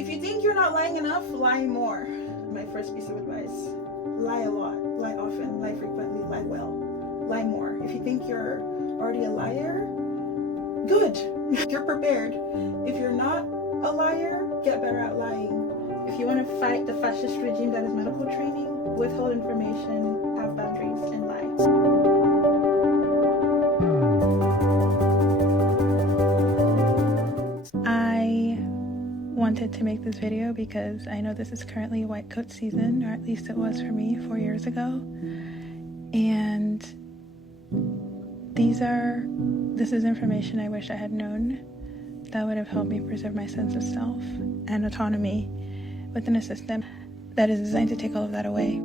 If you think you're not lying enough, lie more. My first piece of advice. Lie a lot, lie often, lie frequently, lie well, lie more. If you think you're already a liar, good. You're prepared. If you're not a liar, get better at lying. If you want to fight the fascist regime that is medical training, withhold information, have boundaries, and lie. I wanted to make this video because I know this is currently white coat season, or at least it was for me 4 years ago. And this is information I wish I had known that would have helped me preserve my sense of self and autonomy within a system that is designed to take all of that away.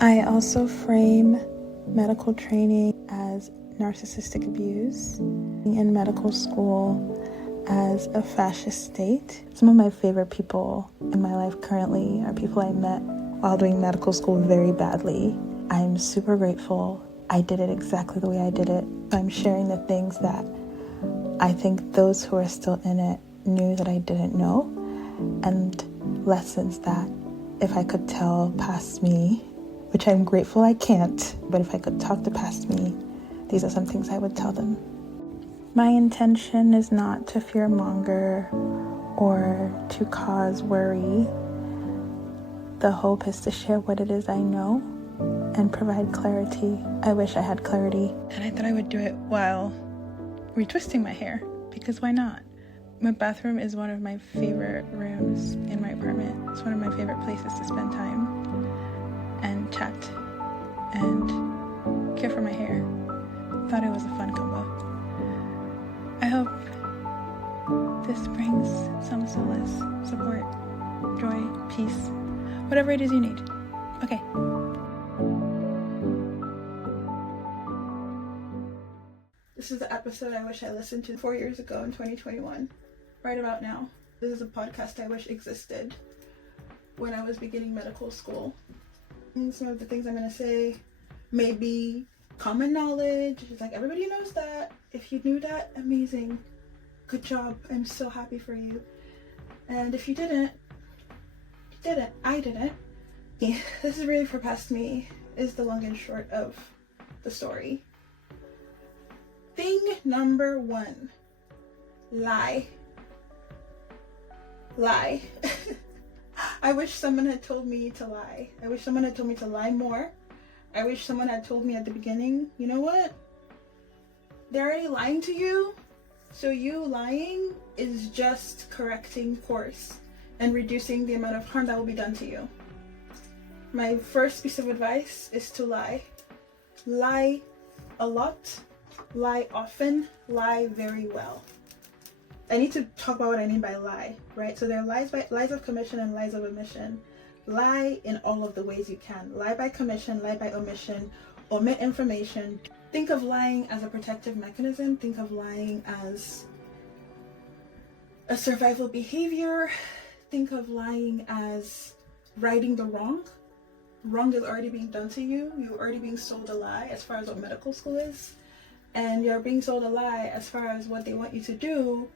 I also frame medical training as narcissistic abuse, in medical school as a fascist state. Some of my favorite people in my life currently are people I met while doing medical school very badly. I'm super grateful I did it exactly the way I did it. I'm sharing the things that I think those who are still in it knew that I didn't know, and lessons that if I could tell past me, which I'm grateful I can't, but if I could talk to past me, these are some things I would tell them. My intention is not to fearmonger or to cause worry. The hope is to share what it is I know and provide clarity. I wish I had clarity. And I thought I would do it while retwisting my hair, because why not? My bathroom is one of my favorite rooms in my apartment. It's one of my favorite places to spend time and chat and care for my hair. Thought it was a fun combo. I hope this brings some solace, support, joy, peace, whatever it is you need. Okay. This is the episode I wish I listened to 4 years ago in 2021, right about now. This is a podcast I wish existed when I was beginning medical school. And some of the things I'm going to say may be common knowledge. It's like, everybody knows that. If you knew that, amazing. Good job. I'm so happy for you. And if you didn't, I didn't. Yeah, this is really for past me, is the long and short of the story. Thing number 1, lie. Lie. I wish someone had told me to lie. I wish someone had told me to lie more. I wish someone had told me at the beginning, you know what? They're already lying to you, so you lying is just correcting course and reducing the amount of harm that will be done to you. My first piece of advice is to lie. Lie a lot, lie often, lie very well. I need to talk about what I mean by lie, right? So there are lies of commission and lies of omission. Lie in all of the ways you can. Lie by commission, lie by omission, omit information. Think of lying as a protective mechanism. Think of lying as a survival behavior. Think of lying as righting the wrong. Wrong is already being done to you. You're already being sold a lie as far as what medical school is. And you're being sold a lie as far as what they want you to do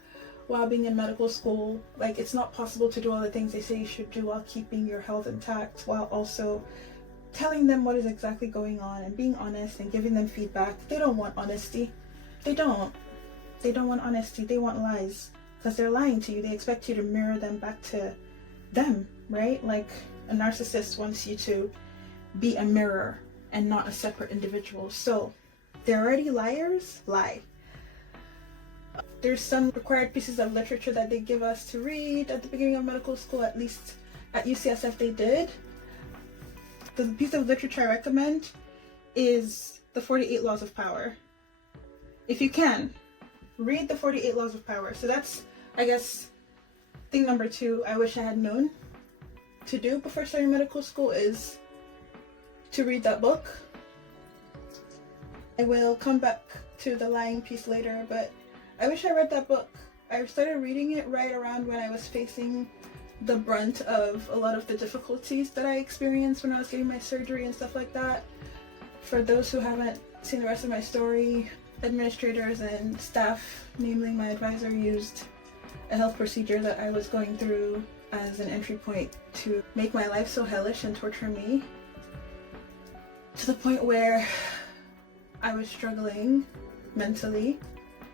while being in medical school. Like, it's not possible to do all the things they say you should do while keeping your health intact, while also telling them what is exactly going on and being honest and giving them feedback. They don't want honesty. They don't want honesty. They want lies, because they're lying to you. They expect you to mirror them back to them, right? Like a narcissist wants you to be a mirror and not a separate individual. So they're already liars. Lie. There's some required pieces of literature that they give us to read at the beginning of medical school, at least at UCSF they did. The piece of literature I recommend is the 48 Laws of Power. If you can, read the 48 Laws of Power. So that's, I guess, thing number 2 I wish I had known to do before starting medical school, is to read that book. I will come back to the lying piece later, but I wish I read that book. I started reading it right around when I was facing the brunt of a lot of the difficulties that I experienced when I was getting my surgery and stuff like that. For those who haven't seen the rest of my story, administrators and staff, namely my advisor, used a health procedure that I was going through as an entry point to make my life so hellish and torture me to the point where I was struggling mentally.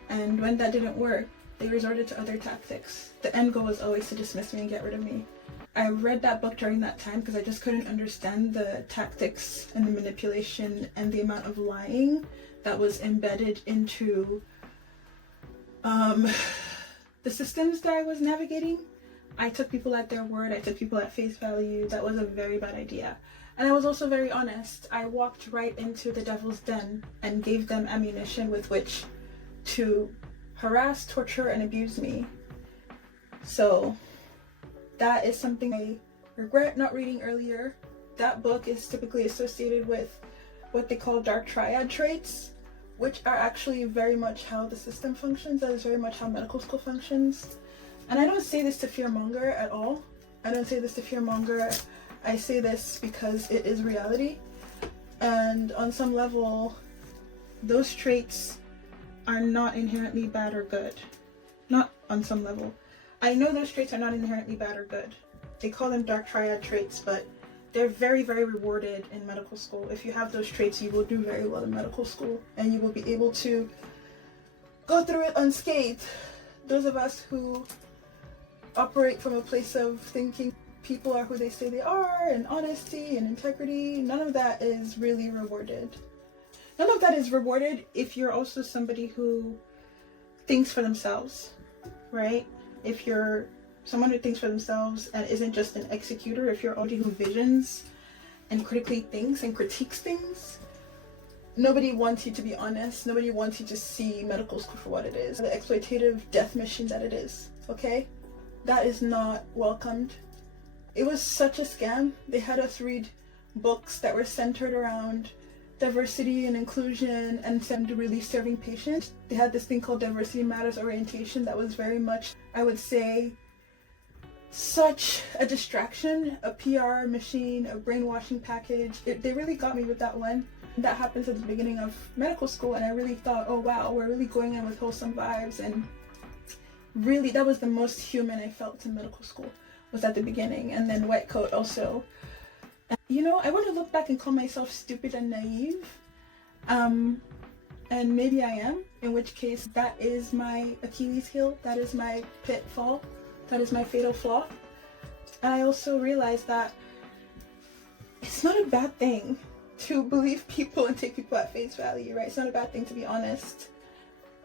And when that didn't work, they resorted to other tactics. The end goal was always to dismiss me and get rid of me. I read that book during that time because I just couldn't understand the tactics and the manipulation and the amount of lying that was embedded into the systems that I was navigating. I took people at their word. I took people at face value. That was a very bad idea. And I was also very honest. I walked right into the devil's den and gave them ammunition with which to harass, torture, and abuse me. So that is something I regret not reading earlier. That book is typically associated with what they call dark triad traits, which are actually very much how the system functions. That is very much how medical school functions. And I don't say this to fearmonger at all. I don't say this to fearmonger. I say this because it is reality. And on some level, those traits are not inherently bad or good. Not on some level. I know those traits are not inherently bad or good. They call them dark triad traits, but they're very, very rewarded in medical school. If you have those traits, you will do very well in medical school, and you will be able to go through it unscathed. Those of us who operate from a place of thinking people are who they say they are, and honesty and integrity, none of that is really rewarded. None of that is rewarded if you're also somebody who thinks for themselves, right? If you're someone who thinks for themselves and isn't just an executor, if you're somebody who visions and critically thinks and critiques things, nobody wants you to be honest. Nobody wants you to see medical school for what it is, the exploitative death machine that it is, okay? That is not welcomed. It was such a scam. They had us read books that were centered around diversity and inclusion and really serving patients. They had this thing called Diversity Matters orientation that was very much, I would say, such a distraction, a PR machine, a brainwashing package. They really got me with that one. That happens at the beginning of medical school, and I really thought, oh wow, we're really going in with wholesome vibes, and really that was the most human I felt in medical school, was at the beginning. And then Wet Coat also. You know, I want to look back and call myself stupid and naive, and maybe I am, in which case that is my Achilles heel, that is my pitfall, that is my fatal flaw. And I also realized that it's not a bad thing to believe people and take people at face value, right? It's not a bad thing to be honest.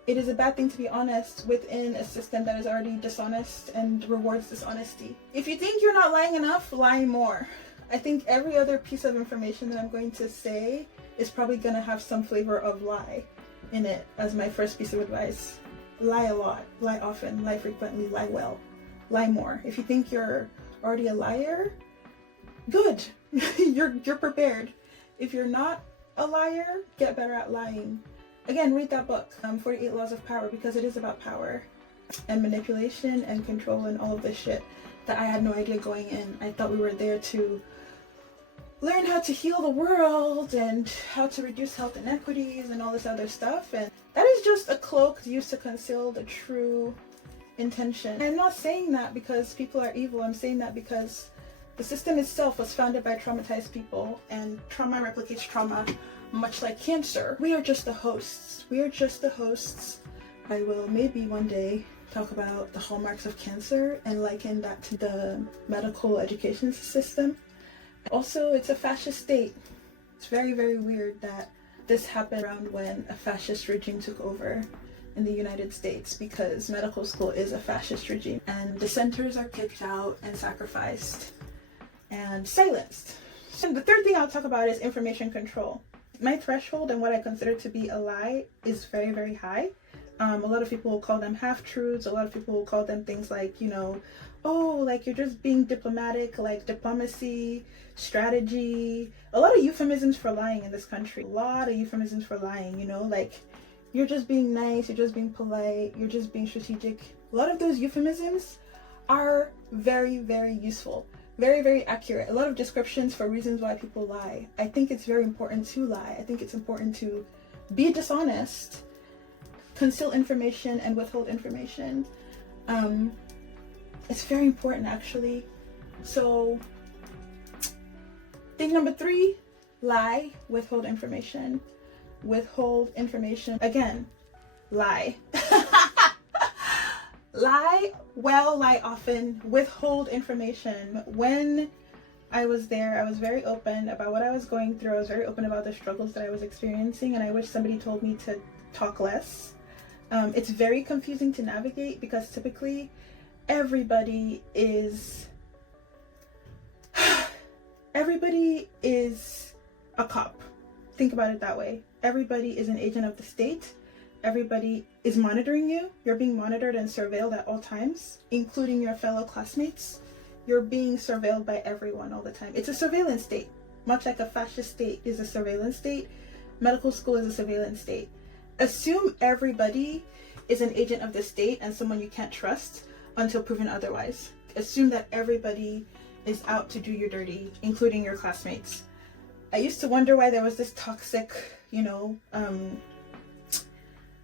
It is a bad thing to be honest within a system that is already dishonest and rewards dishonesty. If you think you're not lying enough, lie more. I think every other piece of information that I'm going to say is probably going to have some flavor of lie in it as my first piece of advice. Lie a lot, lie often, lie frequently, lie well, lie more. If you think you're already a liar, good, you're prepared. If you're not a liar, get better at lying. Again, read that book, 48 Laws of Power, because it is about power and manipulation and control and all of this shit that I had no idea going in. I thought we were there to learn how to heal the world and how to reduce health inequities and all this other stuff, and that is just a cloak used to conceal the true intention. I'm not saying that because people are evil. I'm saying that because the system itself was founded by traumatized people, and trauma replicates trauma, much like cancer. We are just the hosts. We are just the hosts. I will maybe one day talk about the hallmarks of cancer and liken that to the medical education system. Also, it's a fascist state. It's very, very weird that this happened around when a fascist regime took over in the United States, because medical school is a fascist regime, and dissenters are kicked out and sacrificed and silenced. And the third thing I'll talk about is information control. My threshold and what I consider to be a lie is very, very high. A lot of people will call them half-truths. A lot of people will call them things like, you know, oh, like you're just being diplomatic, like diplomacy, strategy. A lot of euphemisms for lying in this country. A lot of euphemisms for lying, you know, like you're just being nice, you're just being polite, you're just being strategic. A lot of those euphemisms are very, very useful. Very, very accurate. A lot of descriptions for reasons why people lie. I think it's very important to lie. I think it's important to be dishonest, conceal information, and withhold information. It's very important, actually. So thing number 3, lie, withhold information. Withhold information. Again, lie. Lie well, lie often, withhold information. When I was there, I was very open about what I was going through. I was very open about the struggles that I was experiencing, and I wish somebody told me to talk less. It's very confusing to navigate because typically everybody is a cop. Think about it that way. Everybody is an agent of the state. Everybody is monitoring you. You're being monitored and surveilled at all times, including your fellow classmates. You're being surveilled by everyone all the time. It's a surveillance state. Much like a fascist state is a surveillance state, medical school is a surveillance state. Assume everybody is an agent of the state and someone you can't trust until proven otherwise. Assume that everybody is out to do you dirty, including your classmates. I used to wonder why there was this toxic,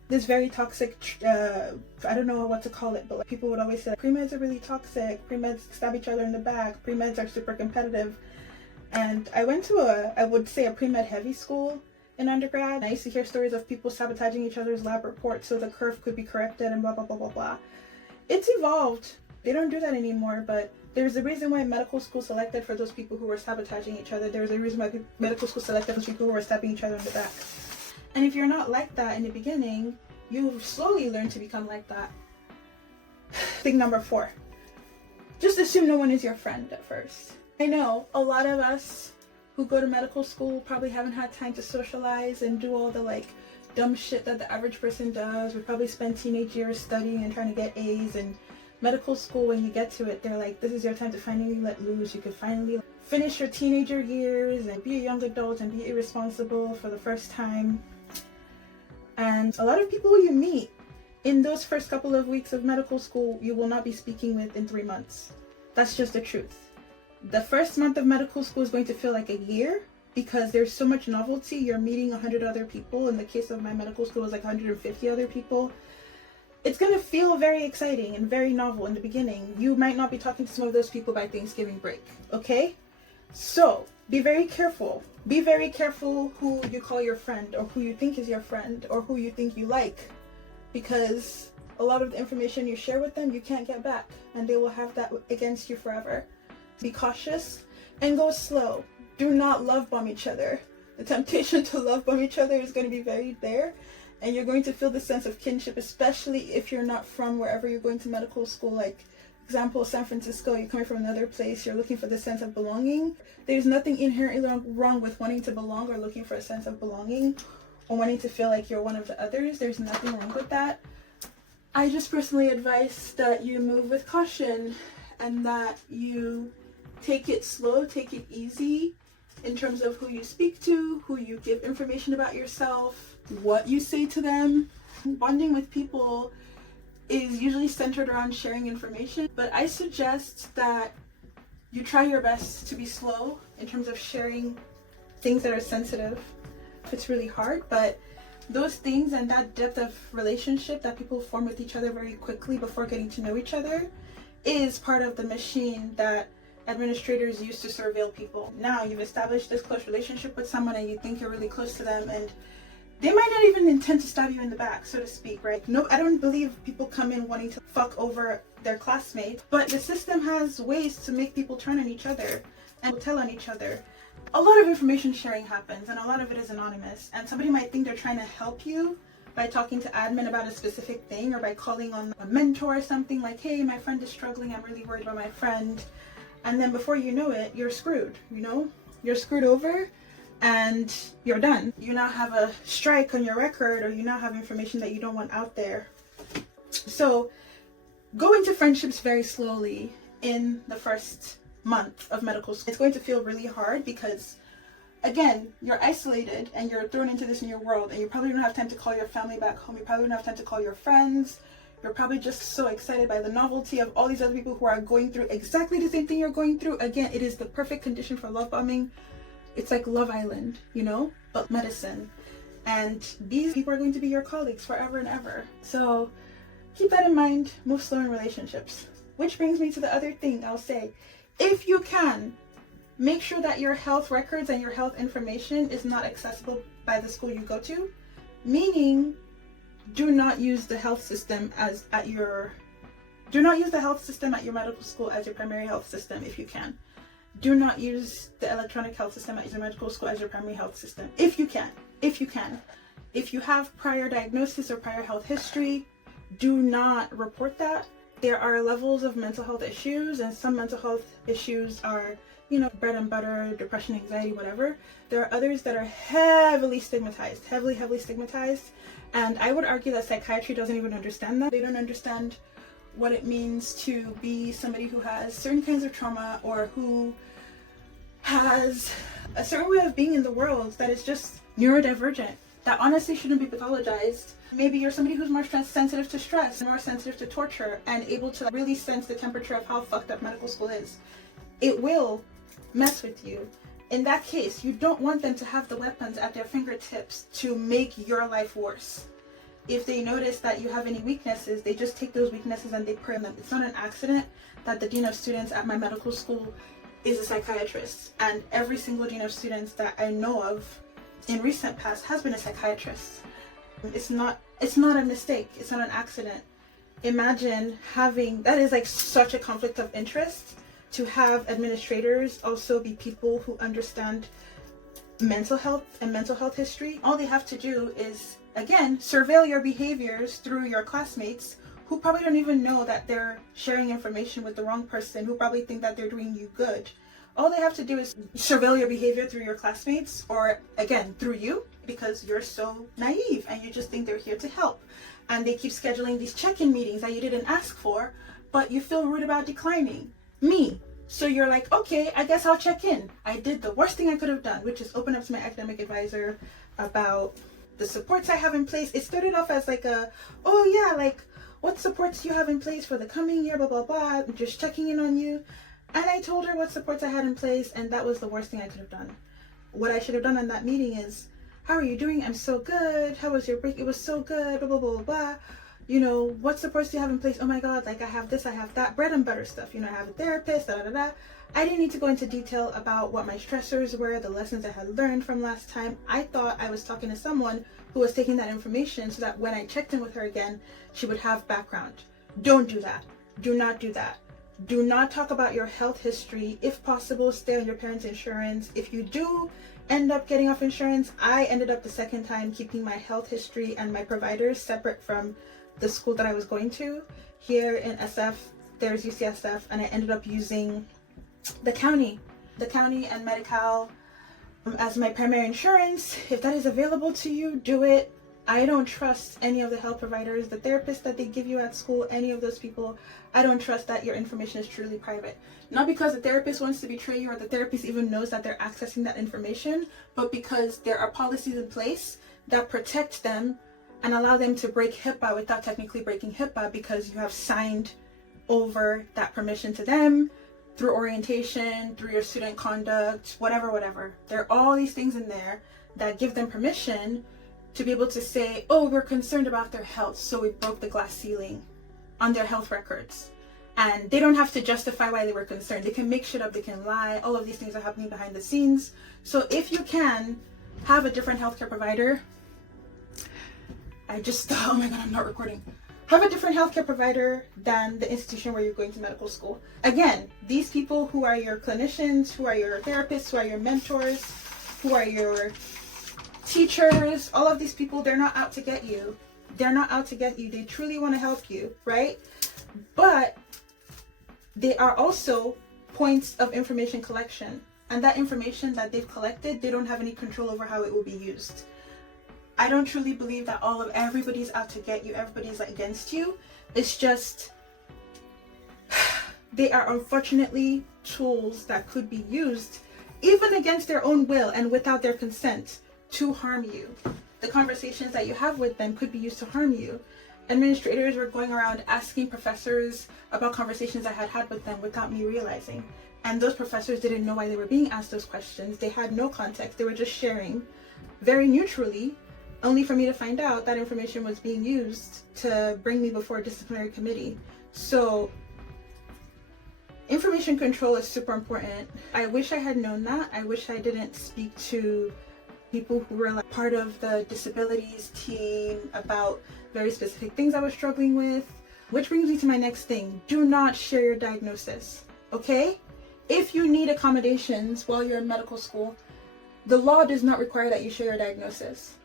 this very toxic, I don't know what to call it, but like, people would always say, pre-meds are really toxic, pre-meds stab each other in the back, pre-meds are super competitive. And I went to I would say a pre-med heavy school in undergrad. I used to hear stories of people sabotaging each other's lab reports so the curve could be corrected and blah, blah, blah, blah, blah. It's evolved. They don't do that anymore, but there's a reason why medical school selected for those people who were sabotaging each other. There's a reason why medical school selected for those people who were stabbing each other in the back. And if you're not like that in the beginning, you slowly learn to become like that. Thing number 4, just assume no one is your friend at first. I know a lot of us who go to medical school probably haven't had time to socialize and do all the like dumb shit that the average person does. We probably spend teenage years studying and trying to get A's, and medical school, when you get to it, they're like, this is your time to finally let loose. You could finally finish your teenager years and be a young adult and be irresponsible for the first time. And a lot of people you meet in those first couple of weeks of medical school, you will not be speaking with in 3 months. That's just the truth. The first month of medical school is going to feel like a year because there's so much novelty. You're meeting 100 other people. In the case of my medical school, it was like 150 other people. It's going to feel very exciting and very novel in the beginning. You might not be talking to some of those people by Thanksgiving break, okay? So be very careful. Be very careful who you call your friend, or who you think is your friend, or who you think you like, because a lot of the information you share with them you can't get back, and they will have that against you forever. Be cautious and go slow. Do not love bomb each other. The temptation to love bomb each other is going to be very there, and you're going to feel the sense of kinship, especially if you're not from wherever you're going to medical school. Like, example, San Francisco, you're coming from another place, you're looking for the sense of belonging. There's nothing inherently wrong with wanting to belong or looking for a sense of belonging or wanting to feel like you're one of the others. There's nothing wrong with that. I just personally advise that you move with caution and that you take it slow, take it easy in terms of who you speak to, who you give information about yourself, what you say to them. Bonding with people is usually centered around sharing information, but I suggest that you try your best to be slow in terms of sharing things that are sensitive. It's really hard, but those things and that depth of relationship that people form with each other very quickly before getting to know each other is part of the machine that administrators use to surveil people. Now you've established this close relationship with someone and you think you're really close to them, and they might not even intend to stab you in the back, so to speak, right? No, I don't believe people come in wanting to fuck over their classmates, but the system has ways to make people turn on each other and tell on each other. A lot of information sharing happens, and a lot of it is anonymous, and somebody might think they're trying to help you by talking to admin about a specific thing, or by calling on a mentor or something like, hey, my friend is struggling, I'm really worried about my friend. And then before you know it, you're screwed, You're screwed over and you're done. You now have a strike on your record, or you now have information that you don't want out there. So go into friendships very slowly in the first month of medical school. It's going to feel really hard because, again, you're isolated and you're thrown into this new world, and you probably don't have time to call your family back home. You probably don't have time to call your friends. You're probably just so excited by the novelty of all these other people who are going through exactly the same thing you're going through. Again, it is the perfect condition for love bombing. It's like Love Island, but medicine. And these people are going to be your colleagues forever and ever. So keep that in mind. Move slow in relationships. Which brings me to the other thing I'll say. If you can, make sure that your health records and your health information is not accessible by the school you go to. Meaning, do not use the health system at your medical school as your primary health system if you can. Do not use the electronic health system at your medical school as your primary health system if you can. If you have prior diagnosis or prior health history, do not report that. There are levels of mental health issues, and some mental health issues are, bread and butter, depression, anxiety, whatever. There are others that are heavily stigmatized, heavily stigmatized. And I would argue that psychiatry doesn't even understand that. They don't understand what it means to be somebody who has certain kinds of trauma, or who has a certain way of being in the world that is just neurodivergent, that honestly shouldn't be pathologized. Maybe you're somebody who's more sensitive to stress, more sensitive to torture, and able to really sense the temperature of how fucked up medical school is. It will mess with you. In that case, you don't want them to have the weapons at their fingertips to make your life worse. If they notice that you have any weaknesses, they just take those weaknesses and they prey them. It's not an accident that the dean of students at my medical school is a psychiatrist, and every single dean of students that I know of in recent past has been a psychiatrist. It's not a mistake. It's not an accident. Imagine having, that is like such a conflict of interest, to have administrators also be people who understand mental health and mental health history. All they have to do is, again, surveil your behaviors through your classmates, who probably don't even know that they're sharing information with the wrong person, who probably think that they're doing you good. All they have to do is surveil your behavior through your classmates, or again, through you, because you're so naive and you just think they're here to help. And they keep scheduling these check-in meetings that you didn't ask for, but you feel rude about declining. Me. So you're like, okay, I guess I'll check in. I did the worst thing I could have done, which is open up to my academic advisor about the supports I have in place. It started off as like what supports do you have in place for the coming year, blah, blah, blah, just checking in on you. And I told her what supports I had in place, and that was the worst thing I could have done. What I should have done in that meeting is, how are you doing? I'm so good. How was your break? It was so good, blah, blah, blah, blah. What supports do you have in place? Oh my God, like I have this, I have that, bread and butter stuff. I have a therapist, da, da, da. I didn't need to go into detail about what my stressors were, the lessons I had learned from last time. I thought I was talking to someone who was taking that information so that when I checked in with her again, she would have background. Don't do that. Do not do that. Do not talk about your health history. If possible, stay on your parents' insurance. If you do end up getting off insurance, I ended up the second time keeping my health history and my providers separate from the school that I was going to. Here in SF, there's UCSF, and I ended up using the county and Medi-Cal as my primary insurance. If that is available to you, do it. I don't trust any of the health providers, the therapists that they give you at school, any of those people. I don't trust that your information is truly private. Not because the therapist wants to betray you or the therapist even knows that they're accessing that information, but because there are policies in place that protect them and allow them to break HIPAA without technically breaking HIPAA, because you have signed over that permission to them through orientation, through your student conduct, whatever. There are all these things in there that give them permission to be able to say, oh, we're concerned about their health, so we broke the glass ceiling on their health records. And they don't have to justify why they were concerned. They can make shit up, they can lie. All of these things are happening behind the scenes. So if you can have a different healthcare provider, oh my God, I'm not recording. Have a different healthcare provider than the institution where you're going to medical school. Again, these people who are your clinicians, who are your therapists, who are your mentors, who are your teachers, all of these people, they're not out to get you. They're not out to get you. They truly want to help you, right? But they are also points of information collection. And that information that they've collected, they don't have any control over how it will be used. I don't truly believe that everybody's out to get you, everybody's against you. It's just, they are unfortunately tools that could be used even against their own will and without their consent to harm you. The conversations that you have with them could be used to harm you. Administrators were going around asking professors about conversations I had had with them without me realizing. And those professors didn't know why they were being asked those questions. They had no context. They were just sharing very neutrally, only for me to find out that information was being used to bring me before a disciplinary committee. So Information control is super important. I wish I had known that. I wish I didn't speak to people who were like part of the disabilities team about very specific things I was struggling with. Which brings me to my next thing. Do not share your diagnosis, okay? If you need accommodations while you're in medical school, the law does not require that you share your diagnosis.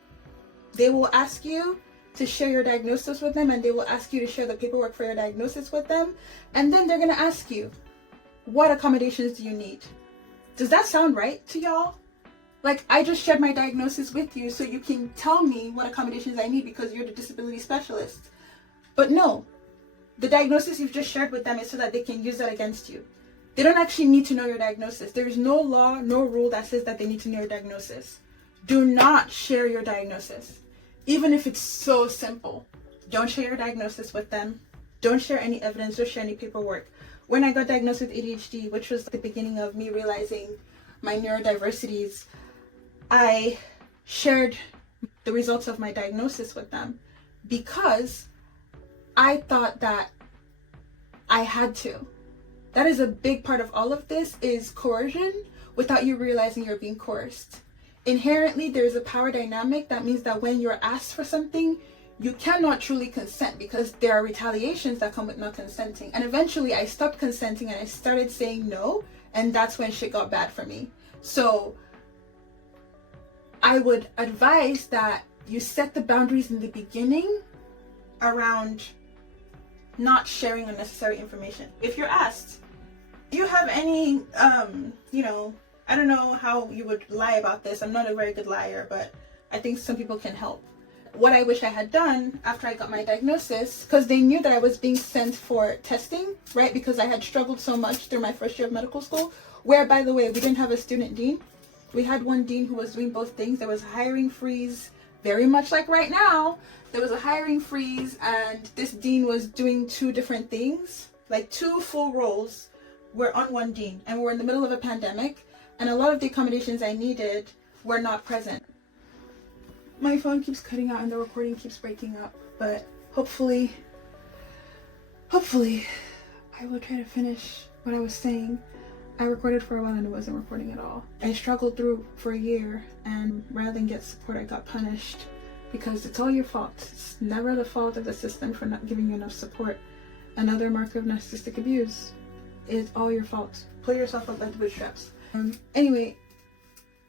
They will ask you to share your diagnosis with them, and they will ask you to share the paperwork for your diagnosis with them, and then they're gonna ask you, what accommodations do you need? Does that sound right to y'all? Like, I just shared my diagnosis with you so you can tell me what accommodations I need because you're the disability specialist. But no, the diagnosis you've just shared with them is so that they can use that against you. They don't actually need to know your diagnosis. There is no law, no rule that says that they need to know your diagnosis. Do not share your diagnosis. Even if it's so simple. Don't share your diagnosis with them. Don't share any evidence, don't share any paperwork. When I got diagnosed with ADHD, which was the beginning of me realizing my neurodiversities, I shared the results of my diagnosis with them because I thought that I had to. That is a big part of all of this, is coercion without you realizing you're being coerced. Inherently, there's a power dynamic that means that when you're asked for something, you cannot truly consent because there are retaliations that come with not consenting. And eventually I stopped consenting and I started saying no, and that's when shit got bad for me. So I would advise that you set the boundaries in the beginning around not sharing unnecessary information. If you're asked, do you have any, I don't know how you would lie about this. I'm not a very good liar, but I think some people can help. What I wish I had done after I got my diagnosis, because they knew that I was being sent for testing, right? Because I had struggled so much through my first year of medical school, where, by the way, we didn't have a student dean. We had one dean who was doing both things. There was a hiring freeze, very much like right now. There was a hiring freeze, and this dean was doing two different things, like two full roles were on one dean, and we're in the middle of a pandemic, and a lot of the accommodations I needed were not present. My phone keeps cutting out and the recording keeps breaking up, but hopefully I will try to finish what I was saying. I recorded for a while and it wasn't recording at all. I struggled through for a year, and rather than get support, I got punished because it's all your fault. It's never the fault of the system for not giving you enough support. Another mark of narcissistic abuse is all your fault. Pull yourself up by the bootstraps. Anyway,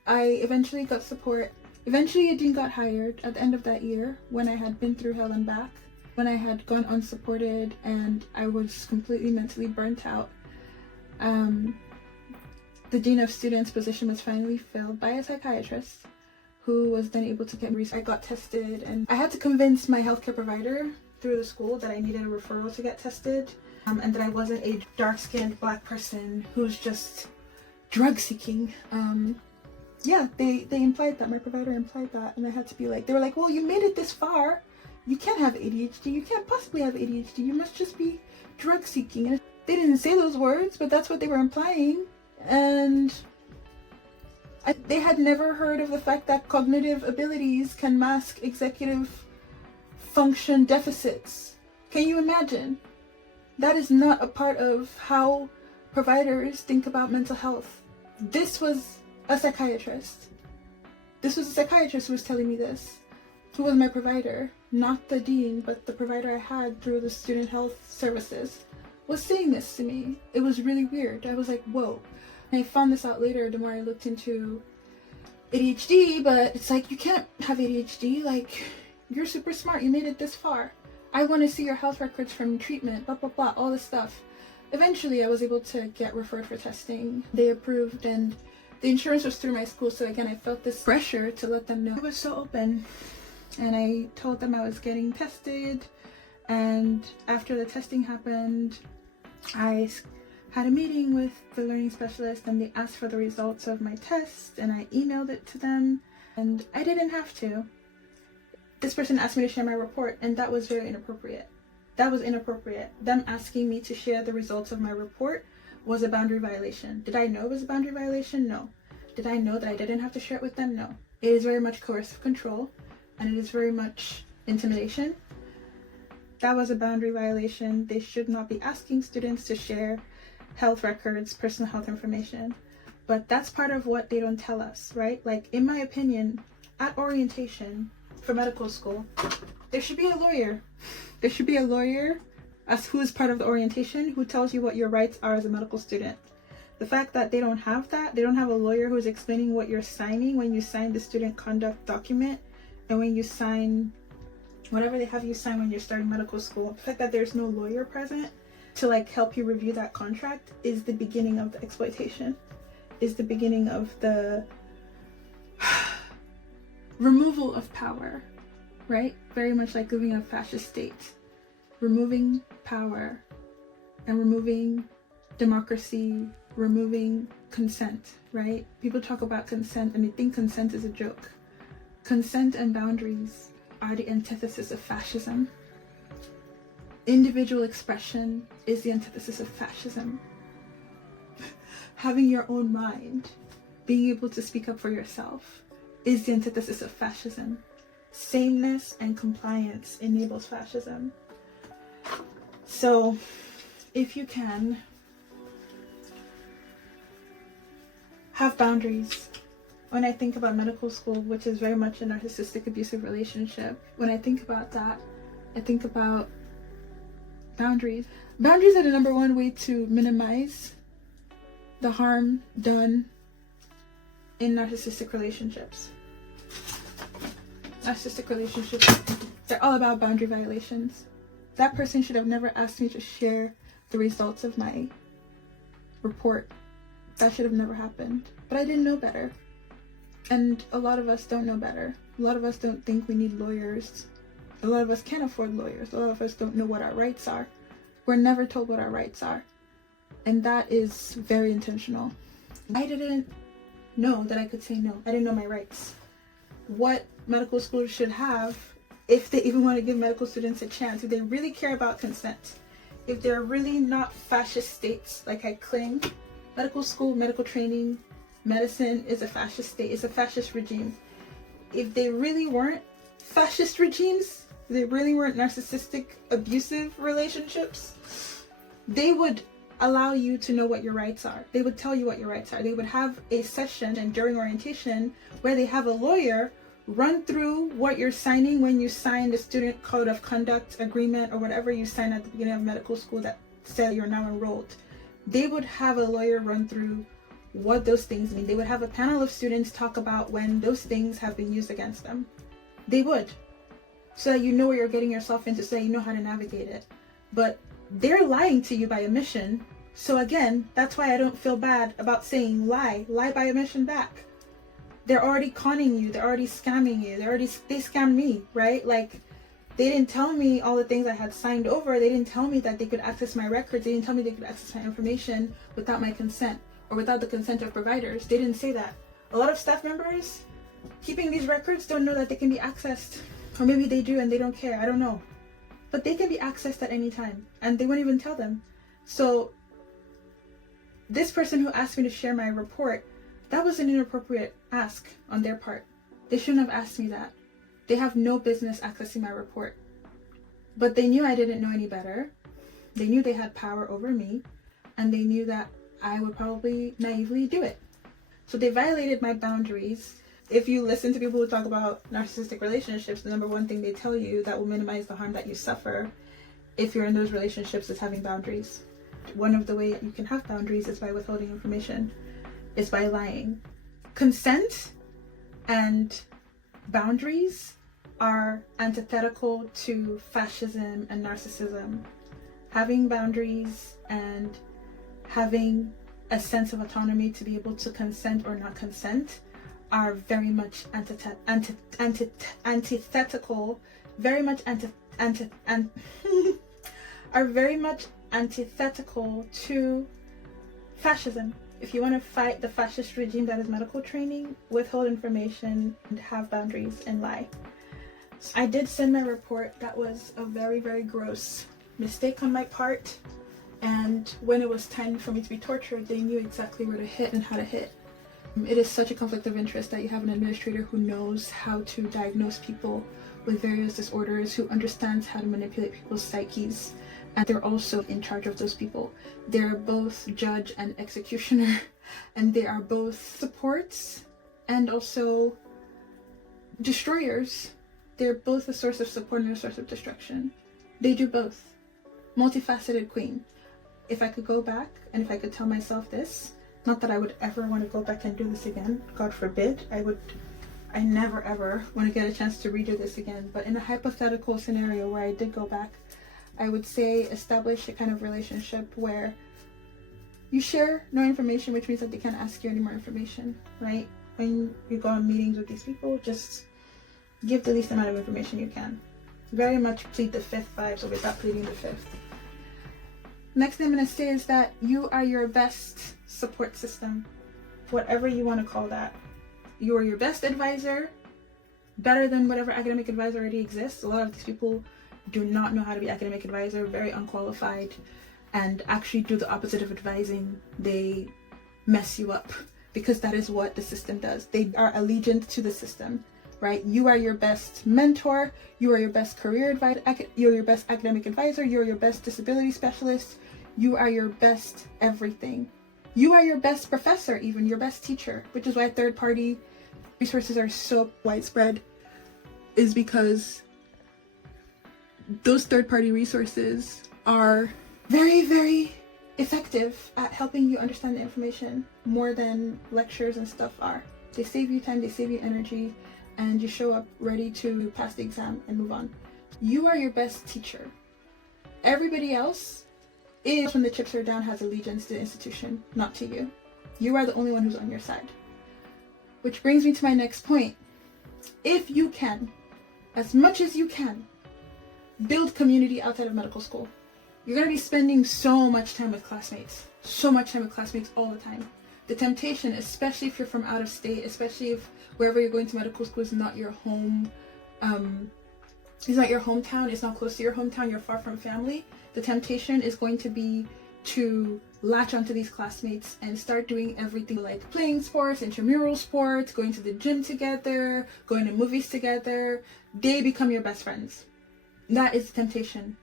I eventually got support. Eventually a dean got hired at the end of that year when I had been through hell and back, when I had gone unsupported and I was completely mentally burnt out. The dean of students position was finally filled by a psychiatrist who was then able to get me. I got tested, and I had to convince my healthcare provider through the school that I needed a referral to get tested, and that I wasn't a dark-skinned black person who's just drug seeking. Yeah, they implied that, my provider implied that, and I had to be like, they were like, well, you made it this far, you can't have ADHD, you can't possibly have ADHD, you must just be drug seeking. And they didn't say those words, but that's what they were implying. And they had never heard of the fact that cognitive abilities can mask executive function deficits. Can you imagine? That is not a part of how providers think about mental health. This was a psychiatrist. This was a psychiatrist who was telling me this, who was my provider, not the dean, but the provider I had through the student health services was saying this to me. It was really weird. I was like, whoa. And I found this out later the more I looked into ADHD, but it's like, you can't have ADHD. Like, you're super smart. You made it this far. I want to see your health records from treatment, blah, blah, blah, all this stuff. Eventually, I was able to get referred for testing. They approved, and the insurance was through my school, so again, I felt this pressure to let them know. I was so open, and I told them I was getting tested, and after the testing happened, I had a meeting with the learning specialist, and they asked for the results of my test, and I emailed it to them, and I didn't have to. This person asked me to share my report, and that was very inappropriate. That was inappropriate. Them asking me to share the results of my report was a boundary violation. Did I know it was a boundary violation? No. Did I know that I didn't have to share it with them? No. It is very much coercive control, and it is very much intimidation. That was a boundary violation. They should not be asking students to share health records, personal health information. But that's part of what they don't tell us, right? Like, in my opinion, at orientation for medical school, there should be a lawyer. There should be a lawyer as who is part of the orientation who tells you what your rights are as a medical student. The fact that they don't have that, they don't have a lawyer who's explaining what you're signing when you sign the student conduct document and when you sign whatever they have you sign when you're starting medical school. The fact that there's no lawyer present to like help you review that contract is the beginning of the exploitation, is the beginning of the removal of power, right? Very much like living in a fascist state. Removing power and removing democracy, removing consent, right? People talk about consent and they think consent is a joke. Consent and boundaries are the antithesis of fascism. Individual expression is the antithesis of fascism. Having your own mind, being able to speak up for yourself, is the antithesis of fascism. Sameness and compliance enables fascism. So, if you can, have boundaries. When I think about medical school, which is very much a narcissistic abusive relationship, when I think about that, I think about boundaries. Boundaries are the number one way to minimize the harm done in narcissistic relationships. Narcissistic relationships, they're all about boundary violations. That person should have never asked me to share the results of my report. That should have never happened. But I didn't know better. And a lot of us don't know better. A lot of us don't think we need lawyers. A lot of us can't afford lawyers. A lot of us don't know what our rights are. We're never told what our rights are. And that is very intentional. I didn't know that I could say no. I didn't know my rights. What medical schools should have, if they even want to give medical students a chance, if they really care about consent, if they're really not fascist states like I claim, medical school, medical training, medicine is a fascist state, it's a fascist regime. If they really weren't fascist regimes, if they really weren't narcissistic, abusive relationships, they would allow you to know what your rights are. They would tell you what your rights are. They would have a session and during orientation where they have a lawyer run through what you're signing when you sign the student code of conduct agreement or whatever you sign at the beginning of medical school that said you're now enrolled. They would have a lawyer run through what those things mean. They would have a panel of students talk about when those things have been used against them. They would. So that you know what you're getting yourself into, so that you know how to navigate it. But they're lying to you by omission. So again, that's why I don't feel bad about saying lie. Lie by omission back. They're already conning you. They're already scamming you. They scammed me, right? Like, they didn't tell me all the things I had signed over. They didn't tell me that they could access my records. They didn't tell me they could access my information without my consent or without the consent of providers. They didn't say that. A lot of staff members keeping these records don't know that they can be accessed. Or maybe they do and they don't care. I don't know. But they can be accessed at any time. And they won't even tell them. So this person who asked me to share my report, that was an inappropriate ask on their part. They shouldn't have asked me that. They have no business accessing my report. But they knew I didn't know any better. They knew they had power over me. And they knew that I would probably naively do it. So they violated my boundaries. If you listen to people who talk about narcissistic relationships, the number one thing they tell you that will minimize the harm that you suffer if you're in those relationships is having boundaries. One of the ways you can have boundaries is by withholding information, is by lying. Consent and boundaries are antithetical to fascism and narcissism. Having boundaries and having a sense of autonomy to be able to consent or not consent are very much antithetical, very much are very much antithetical to fascism. If you want to fight the fascist regime that is medical training, withhold information and have boundaries and lie. I did send my report. That was a very, very gross mistake on my part. And when it was time for me to be tortured, they knew exactly where to hit and how to hit. It is such a conflict of interest that you have an administrator who knows how to diagnose people with various disorders, who understands how to manipulate people's psyches, and they're also in charge of those people. They're both judge and executioner, and they are both supports and also destroyers. They're both a source of support and a source of destruction. They do both. Multifaceted queen. If I could go back and if I could tell myself this, not that I would ever want to go back and do this again, God forbid, I never ever want to get a chance to redo this again, but in a hypothetical scenario where I did go back, I would say establish a kind of relationship where you share no information, which means that they can't ask you any more information, right? When you go on meetings with these people, just give the least amount of information you can. Very much plead the fifth vibes without pleading the fifth. Next thing I'm going to say is that you are your best support system, whatever you want to call that. You are your best advisor, better than whatever academic advisor already exists. A lot of these people do not know how to be academic advisor, very unqualified, and actually do the opposite of advising. They mess you up because that is what the system does. They are allegiant to the system, right? You are your best mentor, you are your best career advisor, you're your best academic advisor, you're your best disability specialist, you are your best everything. You are your best professor, even your best teacher, which is why third-party resources are so widespread, is because those third-party resources are very, very effective at helping you understand the information more than lectures and stuff are. They save you time, they save you energy, and you show up ready to pass the exam and move on. You are your best teacher. Everybody else is, when the chips are down, has allegiance to the institution, not to you. You are the only one who's on your side. Which brings me to my next point. If you can, as much as you can, build community outside of medical school. You're going to be spending so much time with classmates. So much time with classmates all the time. The temptation, especially if you're from out of state, especially if wherever you're going to medical school is not your home, it's not your hometown, it's not close to your hometown, you're far from family, the temptation is going to be to latch onto these classmates and start doing everything like playing sports, intramural sports, going to the gym together, going to movies together. They become your best friends. That is the temptation.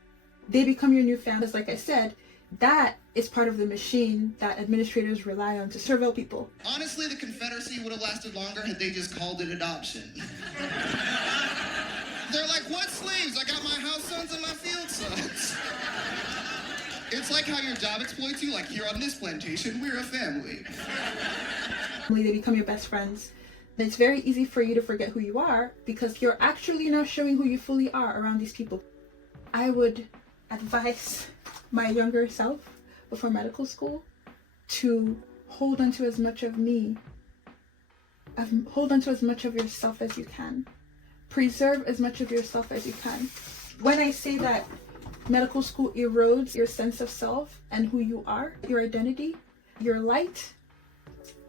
They become your new families. Like I said, that is part of the machine that administrators rely on to surveil people. Honestly, the Confederacy would have lasted longer had they just called it adoption. They're like, what slaves? I got my house sons and my field sons. It's like how your job exploits you, like here on this plantation, we're a family. They become your best friends. And it's very easy for you to forget who you are because you're actually now showing who you fully are around these people. I would advise my younger self before medical school to hold on to as much of me, hold on to as much of yourself as you can. Preserve as much of yourself as you can. When I say that medical school erodes your sense of self and who you are, your identity, your light,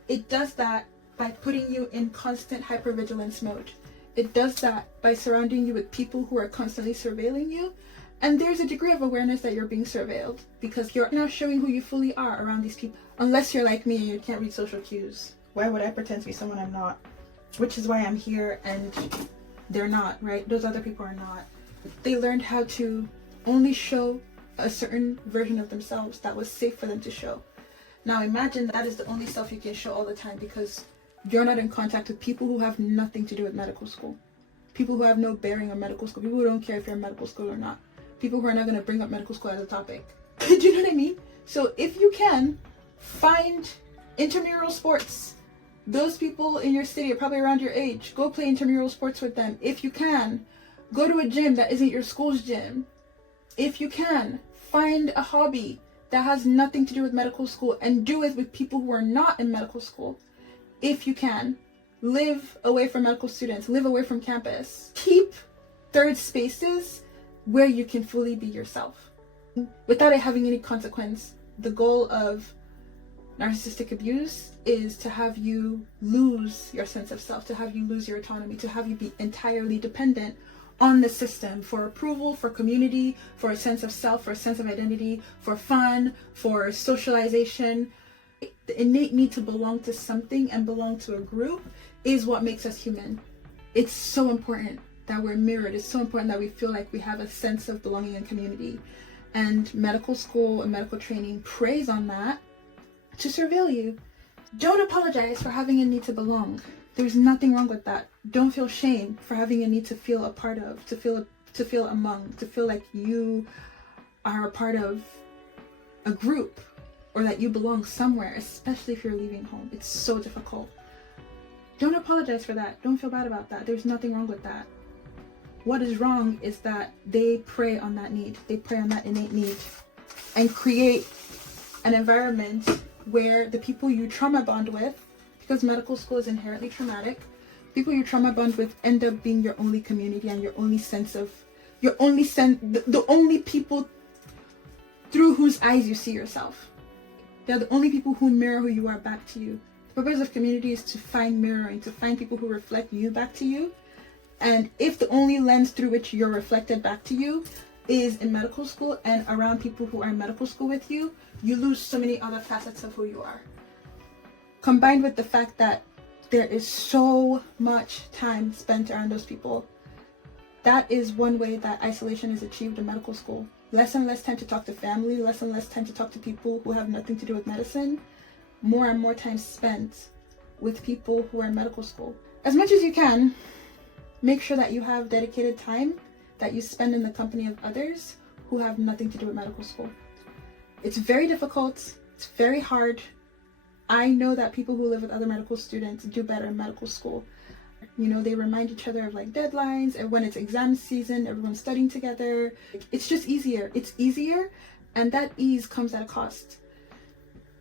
it does that by putting you in constant hypervigilance mode. It does that by surrounding you with people who are constantly surveilling you. And there's a degree of awareness that you're being surveilled because you're now showing who you fully are around these people. Unless you're like me and you can't read social cues. Why would I pretend to be someone I'm not? Which is why I'm here and they're not, right? Those other people are not. They learned how to only show a certain version of themselves that was safe for them to show. Now imagine that is the only self you can show all the time because you're not in contact with people who have nothing to do with medical school. People who have no bearing on medical school. People who don't care if you're in medical school or not. People who are not going to bring up medical school as a topic. Do you know what I mean? So if you can, find intramural sports. Those people in your city are probably around your age. Go play intramural sports with them. If you can, go to a gym that isn't your school's gym. If you can, find a hobby that has nothing to do with medical school and do it with people who are not in medical school. If you can, live away from medical students, live away from campus. Keep third spaces where you can fully be yourself without it having any consequence. The goal of narcissistic abuse is to have you lose your sense of self, to have you lose your autonomy, to have you be entirely dependent on the system for approval, for community, for a sense of self, for a sense of identity, for fun, for socialization. The innate need to belong to something and belong to a group is what makes us human. It's so important that we're mirrored. It's so important that we feel like we have a sense of belonging and community. And medical school and medical training preys on that to surveil you. Don't apologize for having a need to belong. There's nothing wrong with that. Don't feel shame for having a need to feel a part of, to feel among, to feel like you are a part of a group or that you belong somewhere, especially if you're leaving home. It's so difficult. Don't apologize for that. Don't feel bad about that. There's nothing wrong with that. What is wrong is that they prey on that need. They prey on that innate need and create an environment where the people you trauma bond with, because medical school is inherently traumatic, people you trauma bond with end up being your only community and your only sense of, the only people through whose eyes you see yourself. They're the only people who mirror who you are back to you. The purpose of community is to find mirroring, to find people who reflect you back to you. And if the only lens through which you're reflected back to you is in medical school and around people who are in medical school with you, you lose so many other facets of who you are. Combined with the fact that there is so much time spent around those people, that is one way that isolation is achieved in medical school. Less and less time to talk to family, less and less time to talk to people who have nothing to do with medicine, more and more time spent with people who are in medical school. As much as you can, make sure that you have dedicated time that you spend in the company of others who have nothing to do with medical school. It's very difficult, it's very hard. I know that people who live with other medical students do better in medical school. You know, they remind each other of like deadlines, and when it's exam season, everyone's studying together. It's just easier. It's easier, and that ease comes at a cost.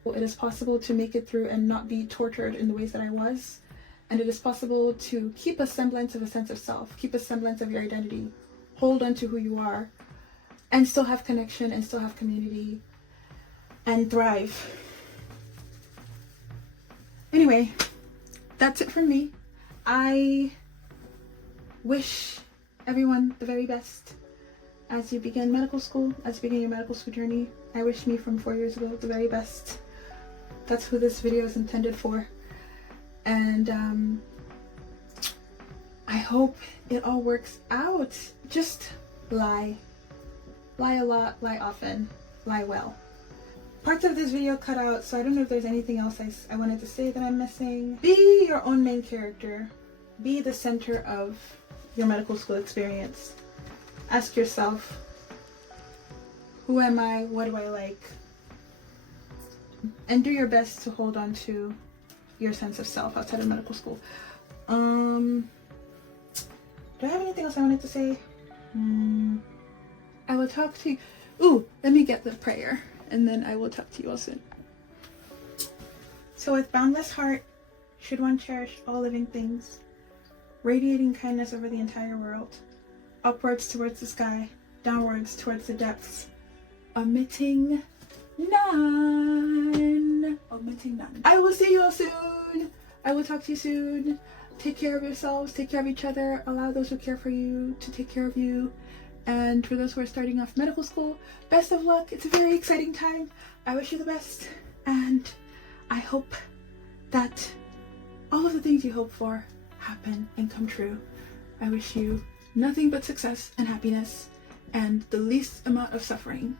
It is possible to make it through and not be tortured in the ways that I was. And it is possible to keep a semblance of a sense of self, keep a semblance of your identity, hold on to who you are, and still have connection and still have community and thrive. Anyway, that's it from me. I wish everyone the very best as you begin medical school, as you begin your medical school journey. I wish me from 4 years ago the very best. That's who this video is intended for. And I hope it all works out. Just lie. Lie a lot, lie often, lie well. Parts of this video cut out, so I don't know if there's anything else I wanted to say that I'm missing. Be your own main character. Be the center of your medical school experience. Ask yourself, who am I? What do I like? And do your best to hold on to your sense of self outside of medical school. Do I have anything else I wanted to say? I will talk to you. Ooh, let me get the prayer, and then I will talk to you all soon. So with boundless heart, should one cherish all living things, radiating kindness over the entire world, upwards towards the sky, downwards towards the depths, omitting none. Omitting none. I will see you all soon. I will talk to you soon. Take care of yourselves, take care of each other, allow those who care for you to take care of you. And for those who are starting off medical school, best of luck. It's a very exciting time. I wish you the best, and I hope that all of the things you hope for happen and come true. I wish you nothing but success and happiness and the least amount of suffering.